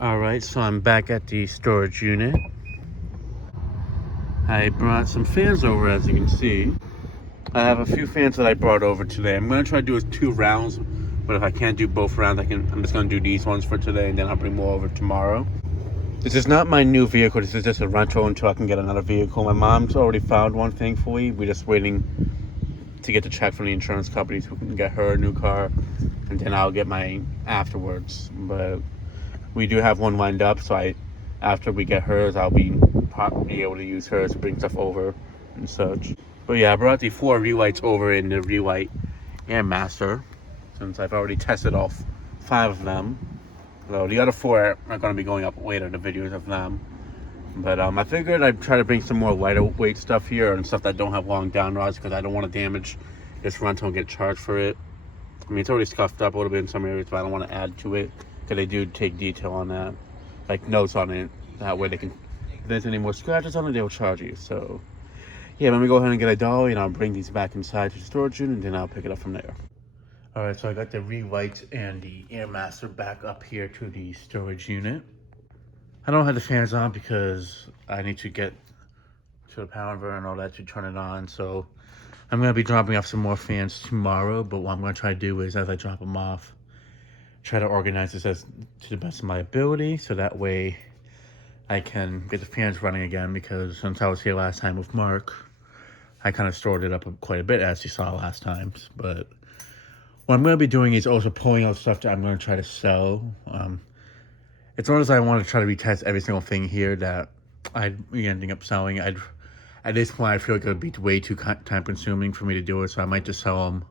Alright, so I'm back at the storage unit. I brought some fans over, as you can see. I have a few fans that I brought over today. I'm going to try to do 2 rounds, but if I can't do both rounds, I'm just going to do these ones for today, and then I'll bring more over tomorrow. This is not my new vehicle. This is just a rental until I can get another vehicle. My mom's already found one, thankfully. We're just waiting to get the check from the insurance company so we can get her a new car, and then I'll get mine afterwards. But we do have one lined up, so after we get hers, I'll be able to use hers to bring stuff over and such. But yeah, I brought the 4 relights over in the relight Air Master, since I've already tested all 5 of them. So the other 4 are going to be going up later, the videos of them. But I figured I'd try to bring some more lighter weight stuff here and stuff that don't have long down rods, because I don't want to damage this rental and get charged for it. I mean, it's already scuffed up a little bit in some areas, but I don't want to add to it, because they do take detail on that, like notes on it. That way they can, if there's any more scratches on it, they'll charge you. So yeah, let me go ahead and get a dolly, and I'll bring these back inside to the storage unit, and then I'll pick it up from there. All right, so I got the relights and the Air Master back up here to the storage unit. I don't have the fans on because I need to get to the power inverter and all that to turn it on. So I'm going to be dropping off some more fans tomorrow, but what I'm going to try to do is, as I drop them off, try to organize this to the best of my ability, so that way I can get the fans running again, because since I was here last time with Mark, I kind of stored it up quite a bit, as you saw last time. But what I'm going to be doing is also pulling out stuff that I'm going to try to sell. As long as I want to try to retest every single thing here that I'd be ending up selling, at this point I feel like it would be way too time consuming for me to do it, so I might just sell them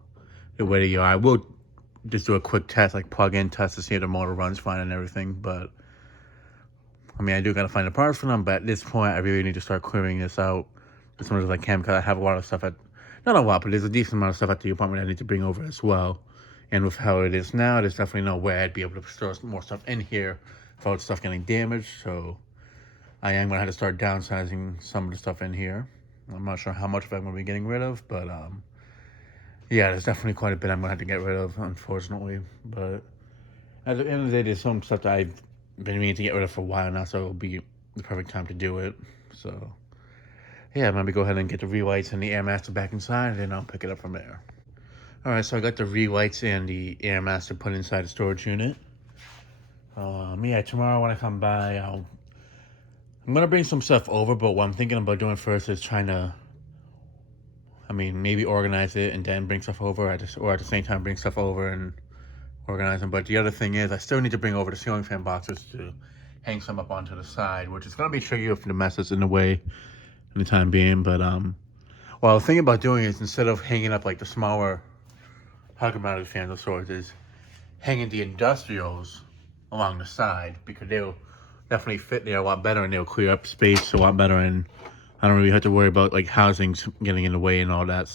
the way they are. I will just do a quick test, like plug-in test, to see if the motor runs fine and everything, but I mean, I do got to find the parts for them, but at this point I really need to start clearing this out as much as I can, because I have a lot of stuff not a lot, but there's a decent amount of stuff at the apartment I need to bring over as well. And with how it is now, there's definitely no way I'd be able to store more stuff in here without stuff getting damaged. So I am going to have to start downsizing some of the stuff in here. I'm not sure how much of it I'm going to be getting rid of, but yeah, there's definitely quite a bit I'm going to have to get rid of, unfortunately. But at the end of the day, there's some stuff that I've been meaning to get rid of for a while now, so it'll be the perfect time to do it. So yeah, I'm going to go ahead and get the relights and the Air Master back inside, and then I'll pick it up from there. Alright, so I got the relights and the Air Master put inside the storage unit. Yeah, tomorrow when I come by, I'm going to bring some stuff over, but what I'm thinking about doing first is trying to, maybe organize it and then bring stuff over, or at the same time bring stuff over and organize them. But the other thing is, I still need to bring over the ceiling fan boxes to hang some up onto the side, which is going to be tricky if the mess is in the way in the time being. But what I was thinking about doing is, instead of hanging up like the smaller hugger mounted fans of sorts, is hanging the industrials along the side, because they'll definitely fit there a lot better, and they'll clear up space a lot better, and I don't really have to worry about like housings getting in the way and all that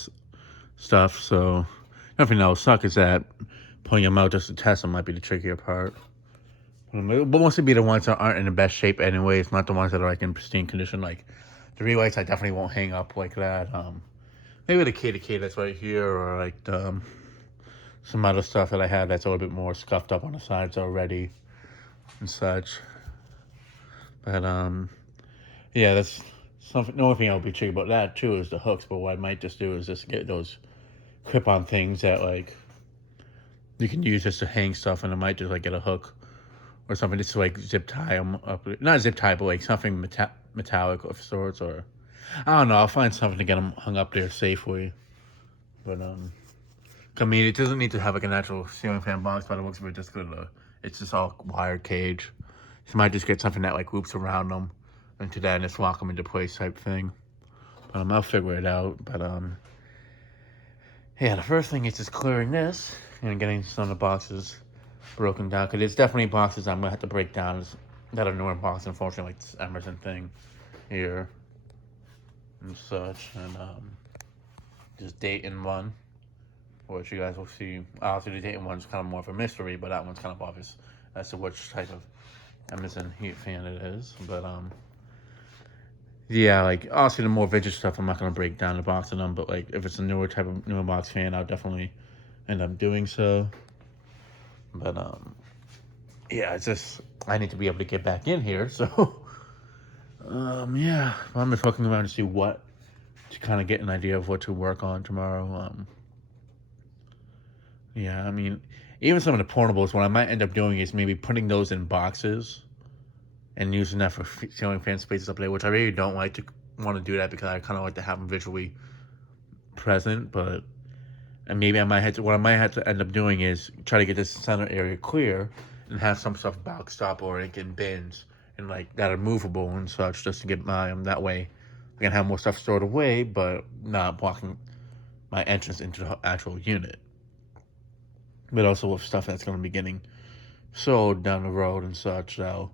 stuff. So nothing that'll suck is that pulling them out just to test them might be the trickier part. But mostly be the ones that aren't in the best shape anyways, not the ones that are like in pristine condition. Like the relights, I definitely won't hang up like that. Maybe the K that's right here, or like some other stuff that I have that's a little bit more scuffed up on the sides already and such. But yeah, that's something. The only thing I'll be tricky about that too is the hooks. But what I might just do is just get those clip-on things that like you can use just to hang stuff, and I might just like get a hook or something just to like zip tie them up. Not zip tie, but like something metallic of sorts, or I don't know. I'll find something to get them hung up there safely. But I mean, it doesn't need to have like an actual ceiling fan box, but it looks just good. It's just all wired cage. So you might just get something that like loops around them into that and just lock them into place type thing. But I'll figure it out. But yeah, the first thing is just clearing this and getting some of the boxes broken down, because it's definitely boxes I'm gonna have to break down that are newer boxes, unfortunately, like this Emerson thing here and such, and just date in one, which you guys will see. Obviously, the date in one's kind of more of a mystery, but that one's kind of obvious as to which type of Emerson heat fan it is. But yeah, like obviously the more vintage stuff, I'm not gonna break down the box of them, but like if it's a newer box fan, I'll definitely end up doing so. But yeah, it's just I need to be able to get back in here. So yeah, I'm just looking around to see what to kind of get an idea of what to work on tomorrow. Yeah, I mean, even some of the portables, what I might end up doing is maybe putting those in boxes and using that for ceiling fan spaces up there, which I really don't like to want to do that because I kind of like to have them visually present. But and maybe I might have to, what I might have to end up doing is try to get this center area clear and have some stuff boxed up or in bins and like that are movable and such, just to get my that way I can have more stuff stored away, but not blocking my entrance into the actual unit. But also with stuff that's going to be getting sold down the road and such, that'll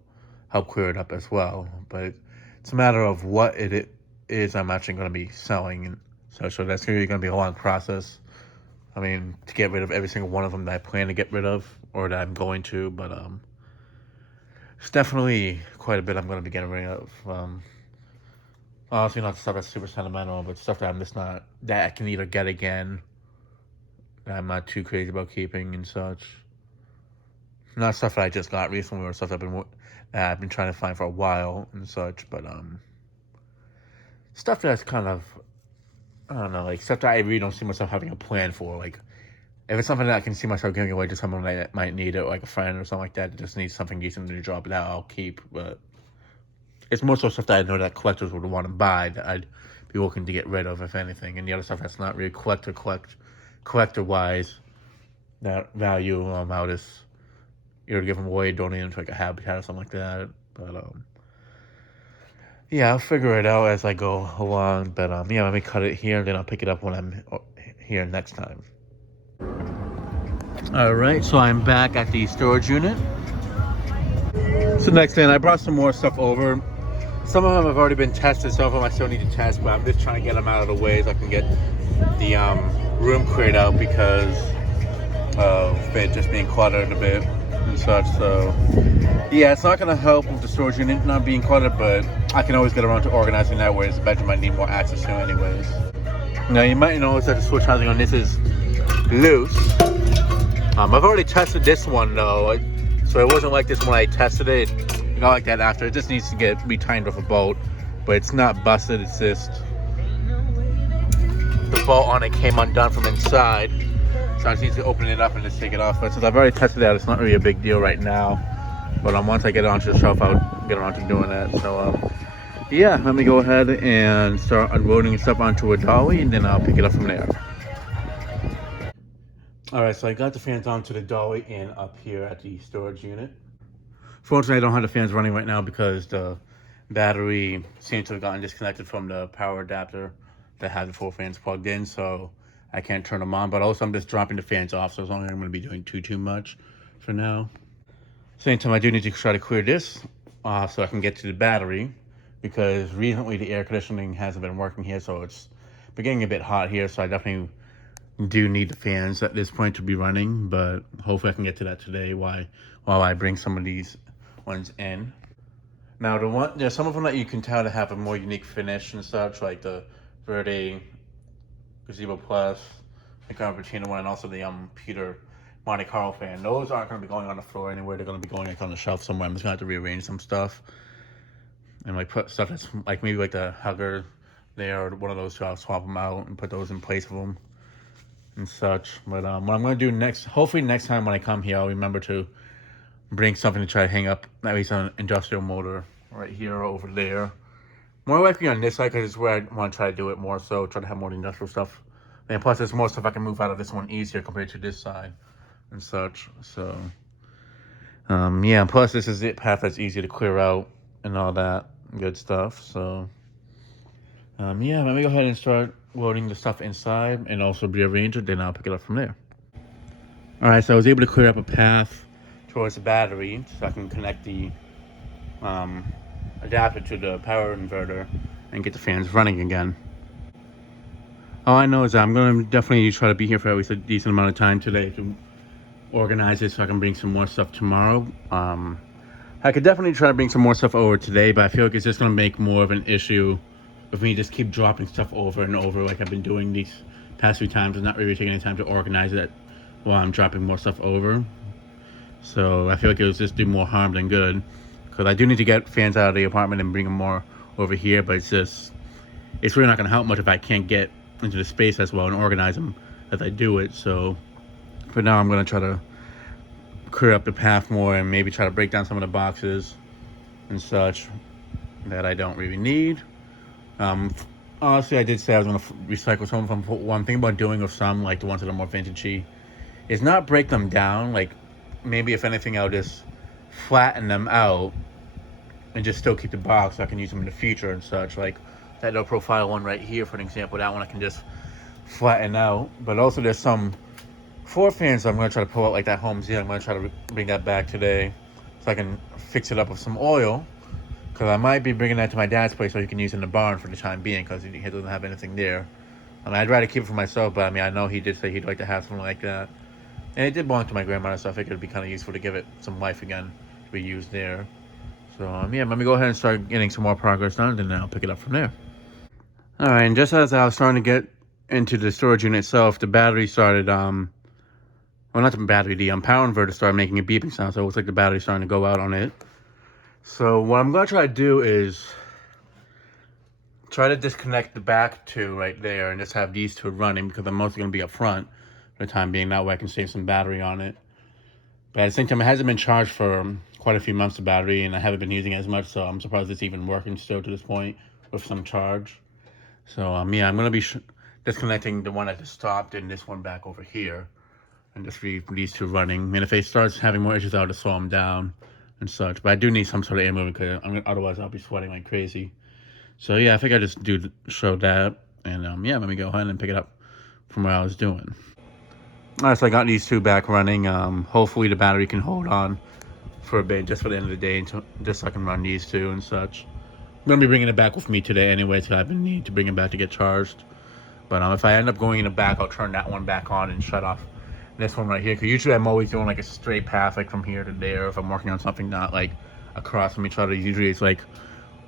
help clear it up as well. But it's a matter of what it is I'm actually going to be selling and such. So that's really going to be a long process. I mean, to get rid of every single one of them that I plan to get rid of or that I'm going to. But it's definitely quite a bit I'm going to be getting rid of. Honestly, not stuff that's super sentimental, but stuff that I'm just not, that I can either get again, that I'm not too crazy about keeping and such. Not stuff that I just got recently or stuff that I've been trying to find for a while and such, but stuff that's kind of, I don't know, like stuff that I really don't see myself having a plan for. Like if it's something that I can see myself giving away to someone that might need it, like a friend or something like that just needs something decent to drop it out, I'll keep. But it's more so stuff that I know that collectors would want to buy that I'd be looking to get rid of, if anything. And the other stuff that's not really collector wise, that value out is either give them away, donate them to like a habitat or something like that. But yeah, I'll figure it out as I go along. But yeah, let me cut it here, and then I'll pick it up when I'm here next time. All right, so I'm back at the storage unit. So next thing, I brought some more stuff over. Some of them have already been tested, some of them I still need to test, but I'm just trying to get them out of the way so I can get the room cleared out because of it just being cluttered a bit and such. So yeah, it's not going to help with the storage unit not being cluttered, but I can always get around to organizing that way. The bedroom might need more access to anyways. Now you might notice that the switch housing on this is loose. I've already tested this one though, so it wasn't like this when I tested it. It got like that after. It just needs to get retightened with a bolt, but it's not busted. It's just the bolt on it came undone from inside, so I just need to open it up and just take it off. But since I've already tested that, it's not really a big deal right now. But once I get it onto the shelf, I'll get around to doing that. So yeah, let me go ahead and start unloading stuff onto a dolly, and then I'll pick it up from there. All right, so I got the fans onto the dolly and up here at the storage unit. Fortunately, I don't have the fans running right now because the battery seems to have gotten disconnected from the power adapter that had the 4 fans plugged in, so I can't turn them on. But also, I'm just dropping the fans off, so as long as I'm going to be doing too much for now. Same time, I do need to try to clear this off so I can get to the battery, because recently the air conditioning hasn't been working here, so it's been getting a bit hot here, so I definitely do need the fans at this point to be running, but hopefully I can get to that today while I bring some of these ones in. Now there's some of them that you can tell to have a more unique finish and such, like the Verde Gazebo Plus, the Carpetina one, and also the Peter Monte Carlo fan. Those aren't going to be going on the floor anywhere. They're going to be going like on the shelf somewhere. I'm just going to have to rearrange some stuff and like put stuff that's like maybe like the hugger there or one of those, so I'll swap them out and put those in place of them and such. But what I'm going to do next, hopefully next time when I come here, I'll remember to bring something to try to hang up, at least an industrial motor right here or over there. More likely on this side, because it's where I want to try to do it more, so try to have more industrial stuff. And plus there's more stuff I can move out of this one easier compared to this side and such. So yeah, plus this is the path that's easy to clear out and all that good stuff. So yeah, let me go ahead and start loading the stuff inside and also rearrange it, then I'll pick it up from there. All right, so I was able to clear up a path towards the battery so I can connect the adapter to the power inverter and get the fans running again. All I know is that I'm going to definitely try to be here for at least a decent amount of time today to organize it so I can bring some more stuff tomorrow. I could definitely try to bring some more stuff over today, but I feel like it's just going to make more of an issue if we just keep dropping stuff over and over like I've been doing these past few times and not really taking any time to organize it while I'm dropping more stuff over. So I feel like it was just do more harm than good. Because I do need to get fans out of the apartment and bring them more over here, but it's really not going to help much if I can't get into the space as well and organize them as I do it. So for now, I'm going to try to clear up the path more and maybe try to break down some of the boxes and such that I don't really need. Honestly, I did say I was going to recycle some of them. One thing about doing with some, like the ones that are more vintagey, is not break them down. Like maybe if anything, I'll just flatten them out and just still keep the box so I can use them in the future and such. Like that low profile one right here, for an example, that one I can just flatten out. But also there's some floor fans I'm going to try to pull out, like that Home Z. I'm going to try to bring that back today so I can fix it up with some oil. Because I might be bringing that to my dad's place so he can use it in the barn for the time being, because he doesn't have anything there. I mean, I'd rather keep it for myself, but I mean, I know he did say he'd like to have something like that. And it did belong to my grandmother, so I figured it'd be kind of useful to give it some life again to be used there. So, yeah, let me go ahead and start getting some more progress done, and then I'll pick it up from there. All right, and just as I was starting to get into the storage unit itself, the battery started, well, not the battery, the power inverter started making a beeping sound, so it looks like the battery's starting to go out on it. So what I'm going to try to do is try to disconnect the back two right there and just have these two running, because I'm mostly going to be up front for the time being. That way I can save some battery on it. But at the same time, it hasn't been charged for quite a few months, the battery, and I haven't been using it as much, so I'm surprised it's even working still to this point with some charge. So, yeah, I'm going to be disconnecting the one that just stopped and this one back over here and just leave these two running. And if it starts having more issues, I'll just slow them down and such. But I do need some sort of air movement, because otherwise I'll be sweating like crazy. So, yeah, I think I just show that. And, yeah, let me go ahead and pick it up from where I was doing. All right, so I got these two back running. Hopefully the battery can hold on for a bit, just for the end of the day, just so I can run these two and such. I'm going to be bringing it back with me today anyway, so I've been needing to bring it back to get charged. But if I end up going in the back, I'll turn that one back on and shut off this one right here. Because usually I'm always doing like a straight path, like from here to there, if I'm working on something not like across from each other. Usually it's like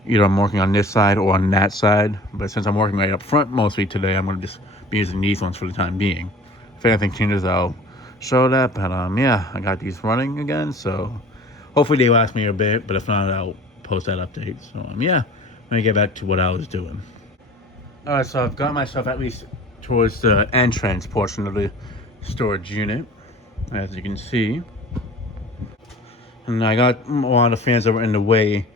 either I'm working on this side or on that side. But since I'm working right up front mostly today, I'm going to just be using these ones for the time being. If anything changes, I'll show that. But yeah, I got these running again, so hopefully they last me a bit. But if not, I'll post that update. So yeah, let me get back to what I was doing. All right, so I've got myself at least towards the entrance portion of the storage unit, as you can see. And I got a lot of fans that were in the way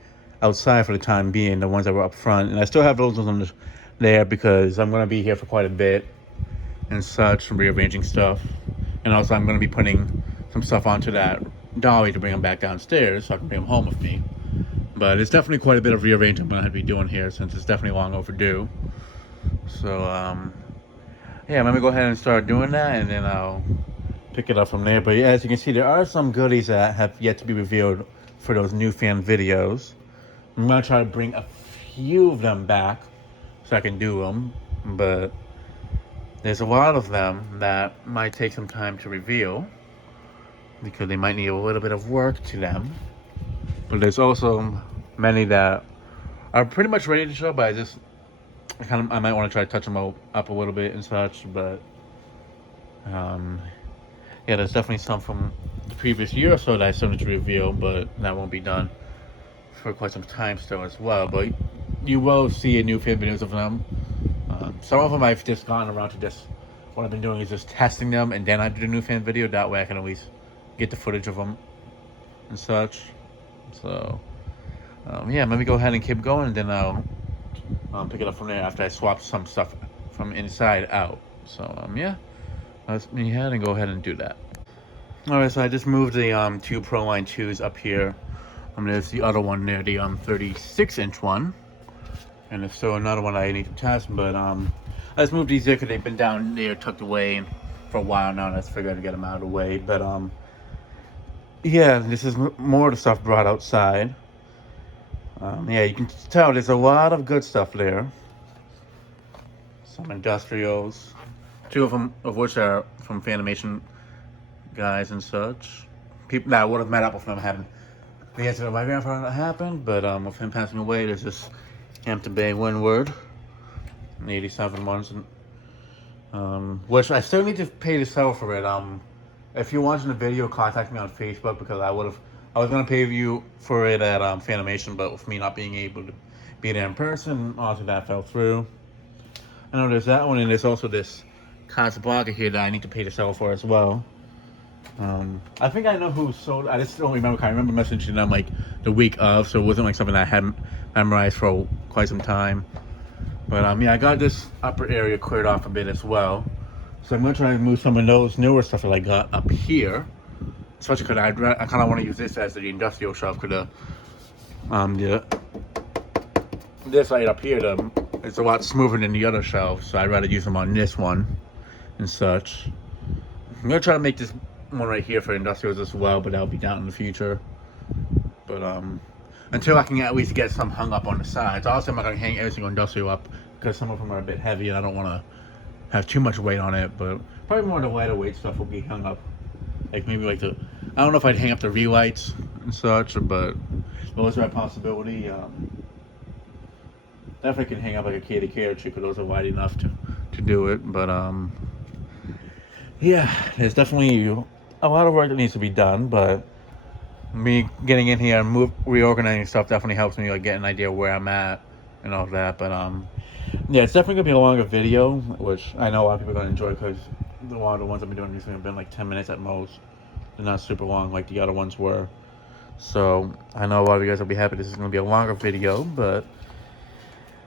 outside for the time being, the ones that were up front. And I still have those ones there because I'm going to be here for quite a bit and such, rearranging stuff. And also I'm going to be putting some stuff onto that dolly to bring them back downstairs so I can bring them home with me. But it's definitely quite a bit of rearranging I'm going to be doing here, since it's definitely long overdue. So, yeah, let me go ahead and start doing that, and then I'll pick it up from there. But yeah, as you can see, there are some goodies that have yet to be revealed for those new fan videos. I'm going to try to bring a few of them back so I can do them, but there's a lot of them that might take some time to reveal because they might need a little bit of work to them. But there's also many that are pretty much ready to show, but I might want to try to touch them up a little bit and such. But yeah, there's definitely some from the previous year or so that I still need to reveal, but that won't be done for quite some time still as well. But you will see a new fan videos of them. Some of them I've just gotten around to what I've been doing is just testing them, and then I do the new fan video. That way I can at least get the footage of them and such. So yeah, let me go ahead and keep going, and then I'll pick it up from there after I swap some stuff from inside out. So yeah, let's me ahead and go ahead and do that. All right, so I just moved the two Proline 2s up here. There's the other one there, the 36-inch one, and there's still another one I need to test. But I just moved these there because they've been down there tucked away for a while now, and I just figured I'd get them out of the way. But yeah, this is more of the stuff brought outside. Yeah, you can tell there's a lot of good stuff there. Some industrials, two of them of which are from Fanimation guys and such. People that I would have met up with them having the incident of my grandfather that happened, but with him passing away, there's this Hampton Bay Windward, an 87 ones, which I still need to pay to sell for it. If you're watching the video, contact me on Facebook because I was gonna pay you for it at Fanimation, but with me not being able to be there in person, obviously that fell through. I know there's that one, and there's also this Casablanca here that I need to pay to sell for as well. I think I know who sold. I just don't remember. I remember messaging them like the week of, so it wasn't like something that I hadn't memorized for quite some time. But yeah, I got this upper area cleared off a bit as well. So I'm gonna try to move some of those newer stuff that I got up here. Especially because I kind of want to use this as the industrial shelf. Cause this right up here, it's a lot smoother than the other shelves. So I'd rather use them on this one and such. I'm gonna try to make this one right here for industrials as well, but that'll be down in the future. But until I can at least get some hung up on the sides. Also, I'm not gonna hang every single industrial up because some of them are a bit heavy and I don't want to have too much weight on it. But probably more of the lighter weight stuff will be hung up. Like maybe like I don't know if I'd hang up the relights and such, but those are a possibility. Definitely can hang up like a KDK or two because those are wide enough to do it. But yeah, there's definitely a lot of work that needs to be done. But me getting in here and reorganizing stuff definitely helps me like get an idea where I'm at and all that. But yeah, it's definitely gonna be a longer video, which I know a lot of people are gonna enjoy because a lot of the ones I've been doing recently have been like 10 minutes at most. They're not super long like the other ones were. So I know a lot of you guys will be happy this is gonna be a longer video, but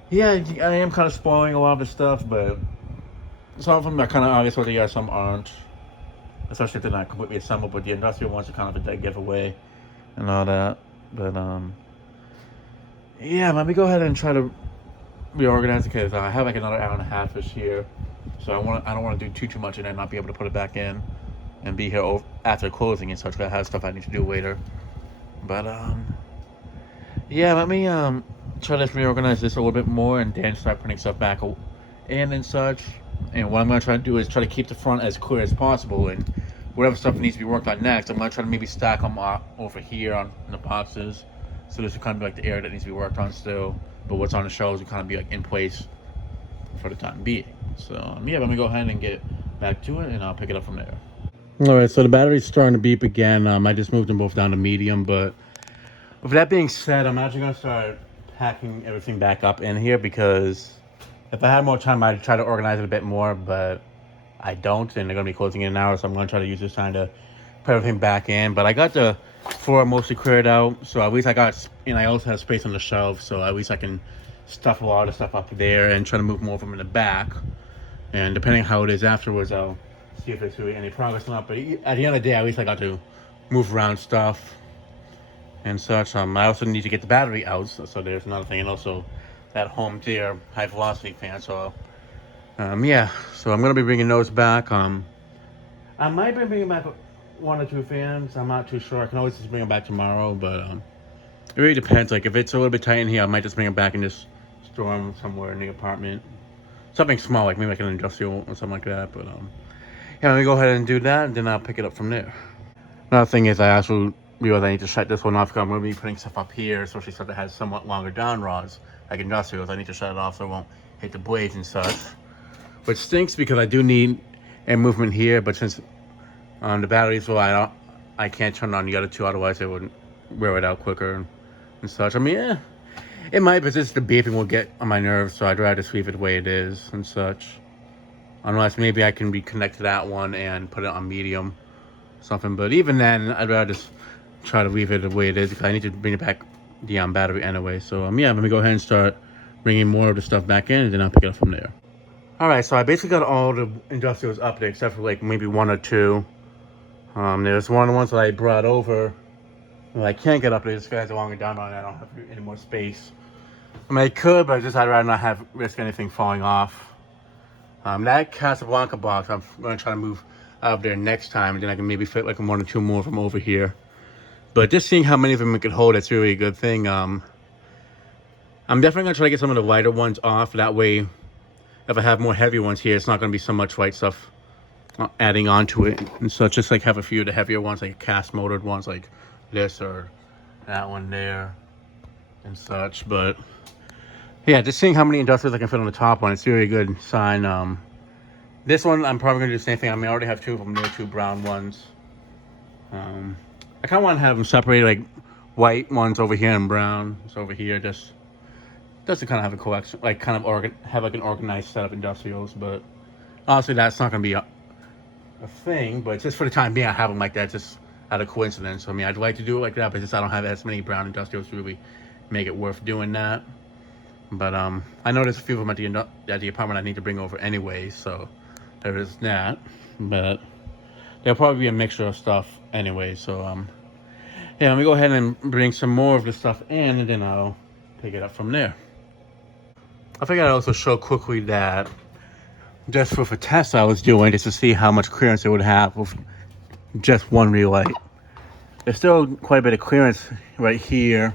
yeah, I am kind of spoiling a lot of the stuff, but some of them are kind of obvious what they are, some aren't. Especially if they're not completely assembled, but the industrial ones are kind of a dead giveaway and all that. But yeah, let me go ahead and try to reorganize it because I have like another hour and a half-ish here. So I don't want to do too much and then not be able to put it back in and be here after closing and such. I have stuff I need to do later. But yeah, let me try to reorganize this a little bit more and then start putting stuff back in and such. And what I'm going to try to do is try to keep the front as clear as possible, and whatever stuff needs to be worked on next, I'm going to try to maybe stack them over here in the boxes. So this will kind of be like the area that needs to be worked on still, but what's on the shelves will kind of be like in place for the time being. So yeah, let me go ahead and get back to it and I'll pick it up from there. Alright, so the battery's starting to beep again. I just moved them both down to medium, but with that being said, I'm actually going to start packing everything back up in here because if I had more time, I'd try to organize it a bit more, but I don't, and they're going to be closing in an hour, so I'm going to try to use this time to put everything back in. But I got the floor mostly cleared out, so at least I got, and I also have space on the shelf, so at least I can stuff a lot of stuff up there and try to move more of them in the back. And depending on how it is afterwards, I'll see if there's really any progress or not. But at the end of the day, at least I got to move around stuff and such. I also need to get the battery out, so there's another thing, and also that home tier high velocity fan. So yeah, so I'm gonna be bringing those back. I might be bringing back 1 or 2 fans. I'm not too sure. I can always just bring them back tomorrow, but it really depends. Like if it's a little bit tight in here, I might just bring them back and just store them somewhere in the apartment. Something small, like maybe like an industrial or something like that. But yeah, let me go ahead and do that, and then I'll pick it up from there. Another thing is I actually realized I need to shut this one off because I'm going to be putting stuff up here, especially stuff that has somewhat longer down rods, like industrials. I need to shut it off so it won't hit the blades and such. Which stinks because I do need air movement here, but since the battery's low, I can't turn on the other two, otherwise it would wear it out quicker and such. I mean, yeah, it might, but just the beeping will get on my nerves, so I'd rather just leave it the way it is and such. Unless maybe I can reconnect to that one and put it on medium something, but even then, I'd rather just try to leave it the way it is because I need to bring it back the battery anyway. So yeah, let me go ahead and start bringing more of the stuff back in, and then I'll pick it up from there. Alright, so I basically got all the industrials up there except for like maybe 1 or 2. There's one of the ones that I brought over. Well, I can't get up there. This guy's a longer down on it. I don't have any more space. I mean, I could, but I'd rather not risk anything falling off. That Casablanca box, I'm going to try to move out of there next time, and then I can maybe fit like 1 or 2 more from over here. But just seeing how many of them it could hold, that's really a good thing. I'm definitely going to try to get some of the lighter ones off. That way, if I have more heavy ones here, it's not going to be so much white stuff adding on to it. And so just like have a few of the heavier ones, like cast motored ones like this or that one there and such. But yeah, just seeing how many industrials I can fit on the top one, it's really a good sign. This one, I'm probably going to do the same thing. I mean, I already have 2 of them. There are 2 brown ones. I kind of want to have them separated, like white ones over here and brown ones over here, just to kind of have a collection, like kind of have like an organized set of industrials. But honestly, that's not going to be a thing. But just for the time being, I have them like that, just out of coincidence. I mean, I'd like to do it like that, but just I don't have as many brown industrials to really make it worth doing that. But I know there's a few of them at the apartment I need to bring over anyway, so there is that. But there'll probably be a mixture of stuff anyway. So yeah, let me go ahead and bring some more of the stuff in, and then I'll pick it up from there. I figured I'd also show quickly that just for a test I was doing, just to see how much clearance it would have with just one relight. There's still quite a bit of clearance right here,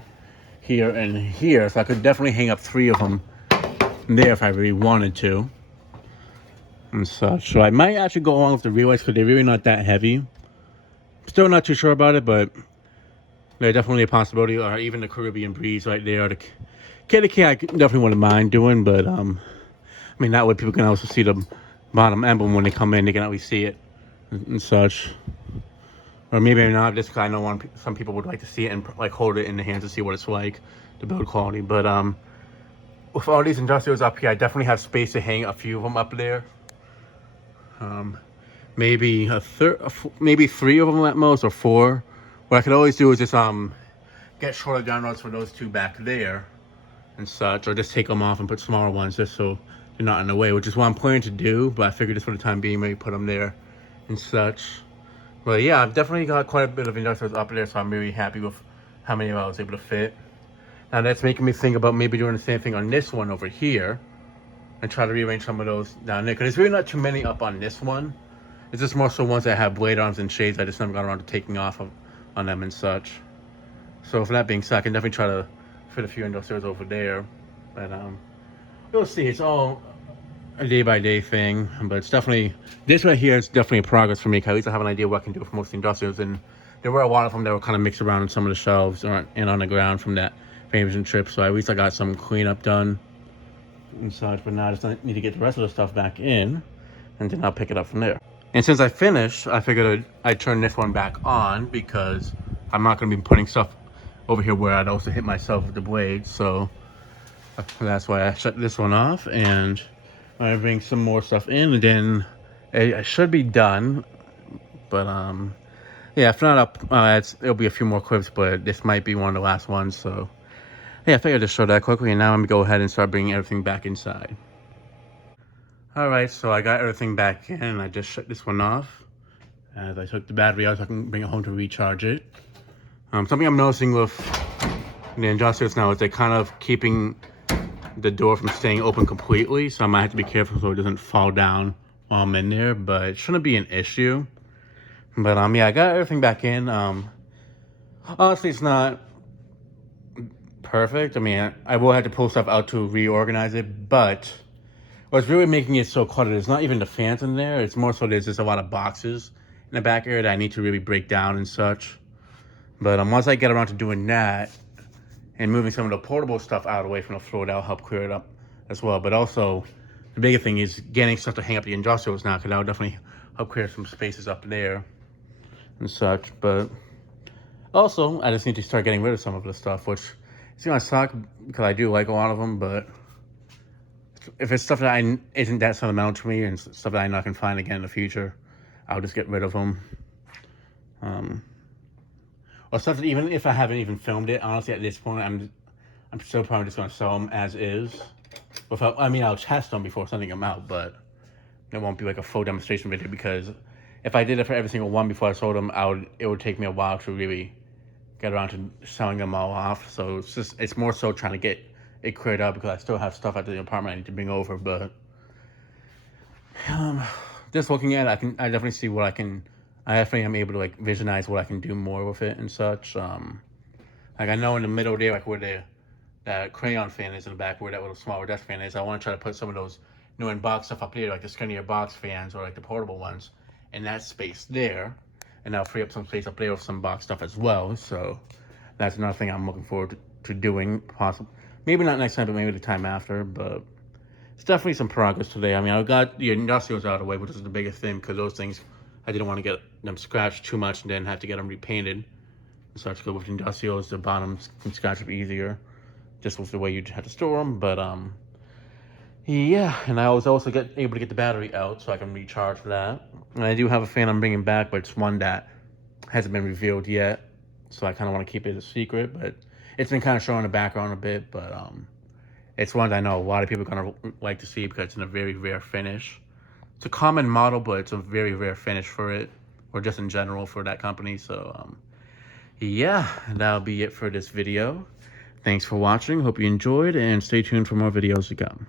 here, and here, so I could definitely hang up 3 of them there if I really wanted to and such. So I might actually go along with the relights because they're really not that heavy. Still not too sure about it, but they're definitely a possibility. Or even the Caribbean breeze right there. The Kitty I definitely wouldn't mind doing, but I mean, that way people can also see the bottom emblem when they come in. They can at least see it and such. Or maybe not, just because I know some people would like to see it and like hold it in the hands to see what it's like, the build quality. But with all these industrials up here, I definitely have space to hang a few of them up there. Maybe maybe 3 of them at most, or 4. What I could always do is just get shorter down rods for those 2 back there and such, or just take them off and put smaller ones just so they're not in the way, which is what I'm planning to do. But I figured just for the time being, maybe put them there and such. But yeah, I've definitely got quite a bit of industrials up there, so I'm really happy with how many I was able to fit. Now that's making me think about maybe doing the same thing on this one over here and try to rearrange some of those down there, because there's really not too many up on this one. It's just more so ones that have blade arms and shades I just never got around to taking off on them and such. So for that being said, I can definitely try to fit a few industrials over there. But we'll see. It's all a day-by-day thing, but it's definitely, this right here is definitely a progress for me, because at least I have an idea what I can do with most of the industrials. And there were a lot of them that were kind of mixed around in some of the shelves and on the ground from that Rearranging trip, so at least I got some cleanup done and such. But now I just need to get the rest of the stuff back in, and then I'll pick it up from there. And since I finished, I figured I'd turn this one back on, because I'm not going to be putting stuff over here where I'd also hit myself with the blade. So that's why I shut this one off, and I bring some more stuff in, and then it should be done. But yeah, if not, it'll be a few more clips, but this might be one of the last ones. So yeah, I figured I'd just show that quickly, and now I'm gonna go ahead and start bringing everything back inside. All right, so I got everything back in, and I just shut this one off as I took the battery out so I can bring it home to recharge it. Something I'm noticing with the industrials now is they're kind of keeping the door from staying open completely, so I might have to be careful so it doesn't fall down while I'm in there, but it shouldn't be an issue. But yeah, I got everything back in. Honestly, it's not perfect. I mean, I will have to pull stuff out to reorganize it, but what's really making it so cluttered is not even the fans in there. It's more so there's just a lot of boxes in the back area that I need to really break down and such. But once I get around to doing that and moving some of the portable stuff out away from the floor, that'll help clear it up as well. But also, the bigger thing is getting stuff to hang up the industrials now, because that'll definitely help clear some spaces up there and such. But also, I just need to start getting rid of some of the stuff, which is gonna suck because I do like a lot of them. But if it's stuff that isn't that sentimental to me and stuff that I know I can find again in the future, I'll just get rid of them. Or stuff that even if I haven't even filmed it, honestly, at this point, I'm still probably just gonna sell them as is. Without, I mean, I'll test them before sending them out, but it won't be like a full demonstration video, because if I did it for every single one before I sold them, it would take me a while to really get around to selling them all off. So it's more so trying to get it cleared up, because I still have stuff at the apartment I need to bring over. But just looking at it, I definitely see what I definitely am able to like visualize what I can do more with it and such. Like I know in the middle there, like where that crayon fan is in the back, where that little smaller desk fan is, I want to try to put some of those new in-box stuff up there, like the skinnier box fans or like the portable ones, in that space there, and I'll free up some space up there with some box stuff as well. So that's another thing I'm looking forward to doing, possibly. Maybe not next time, but maybe the time after. But it's definitely some progress today. I mean, I got the industrials out of the way, which is the biggest thing, because those things I didn't want to get them scratched too much and then have to get them repainted. So I have to go with industrials. The bottoms can scratch up easier, just with the way you have to store them. But yeah, and I was also able to get the battery out so I can recharge that. And I do have a fan I'm bringing back, but it's one that hasn't been revealed yet. So I kind of want to keep it a secret, but it's been kind of shown in the background a bit. But it's one that I know a lot of people are going to like to see because it's in a very rare finish. It's a common model, but it's a very rare finish for it, or just in general for that company. So yeah, that'll be it for this video. Thanks for watching. Hope you enjoyed, and stay tuned for more videos to come.